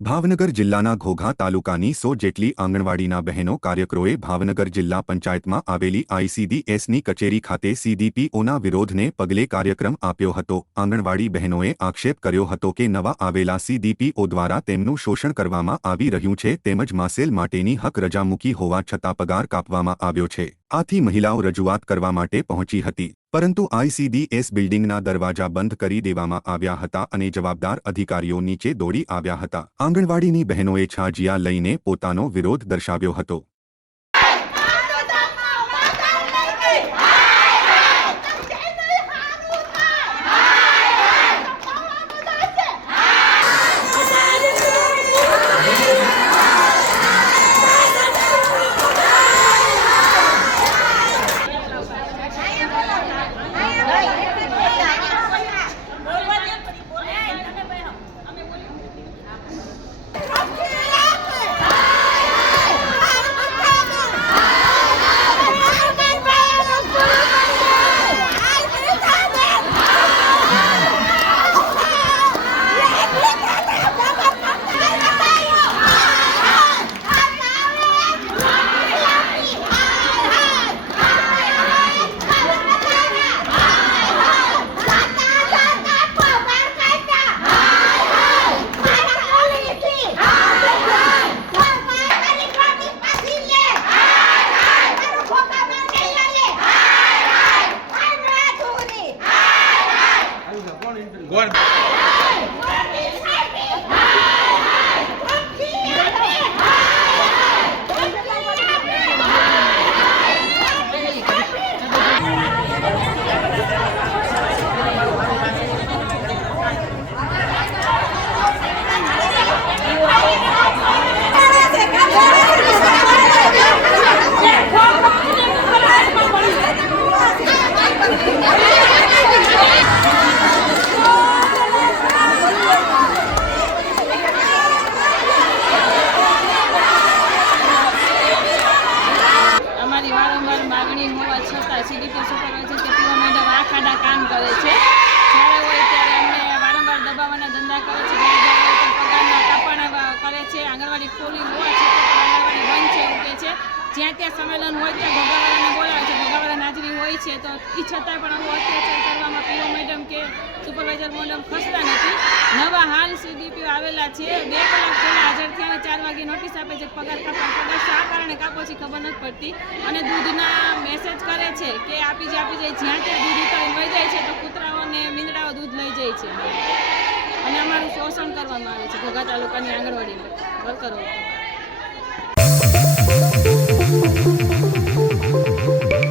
ભાવનગર જિલ્લાના ઘોઘા તાલુકાની 100 જેટલી આંગણવાડીના બહેનો કાર્યકરોએ ભાવનગર જિલ્લા પંચાયતમાં આવેલી આઈસીડીએસની કચેરી ખાતે સીડીપીઓના વિરોધને પગલે કાર્યક્રમ આપ્યો હતો। આંગણવાડી બહેનોએ આક્ષેપ કર્યો હતો કે નવા આવેલા સીડીપીઓ દ્વારા તેમનું શોષણ કરવામાં આવી રહ્યું છે તેમજ માસેલ માટેની હક રજા મૂકી હોવા છતાં પગાર કાપવામાં આવ્યો છે। આથી મહિલાઓ રજૂઆત કરવા માટે પહોંચી હતી, પરંતુ આઈસીડીએસ બિલ્ડિંગના દરવાજા બંધ કરી દેવામાં આવ્યા હતા અને જવાબદાર અધિકારીઓ નીચે દોડી આવ્યા હતા। આંગણવાડીની બહેનોએ છાજિયા લઈને પોતાનો વિરોધ દર્શાવ્યો હતો। मागणी होवा छतां सीडीपी सुपरवाइजर के पीओ मैडम आ खाड़ा काम करे छे। જ્યારે હોય ત્યારે અમને વારંવાર દબાવવાના ધંધા કરે છે, જ્યારે હોય તો પગારના કાપવાના કરે છે। આંગણવાડી ખોલી હોવા છતાં આંગણવાડી બંધ છે એવું કહે છે। જ્યાં ત્યાં સંમેલન હોય ત્યાં ભગાવાળાને બોલાવે છે, ભગાવાળાની હાજરી હોય છે તો એ છતાં પણ આવો અત્યાચાર કરવામાં પીઓ મેડમ કે સુપરવાઇઝર મેડમ ખસતા નથી। નવા હાલ સીડીપીઓ આવેલા છે, 2 કલાક પહેલાં હાજર થયા, 4 વાગે નોટિસ આપે છે પગાર કાપવા, પગાર શા કારણે કાપો છે ખબર નથી પડતી। અને દૂધના મેસેજ કરે છે કે આપી જાય, જ્યાં ત્યાં દૂધ ઉતારીને વહી જાય છે તો કૂતરાઓ અને મીંદડાઓ દૂધ લઈ જાય છે અને અમારું શોષણ કરવામાં આવે છે ઘોઘા તાલુકાની આંગણવાડીમાં વર્કરો।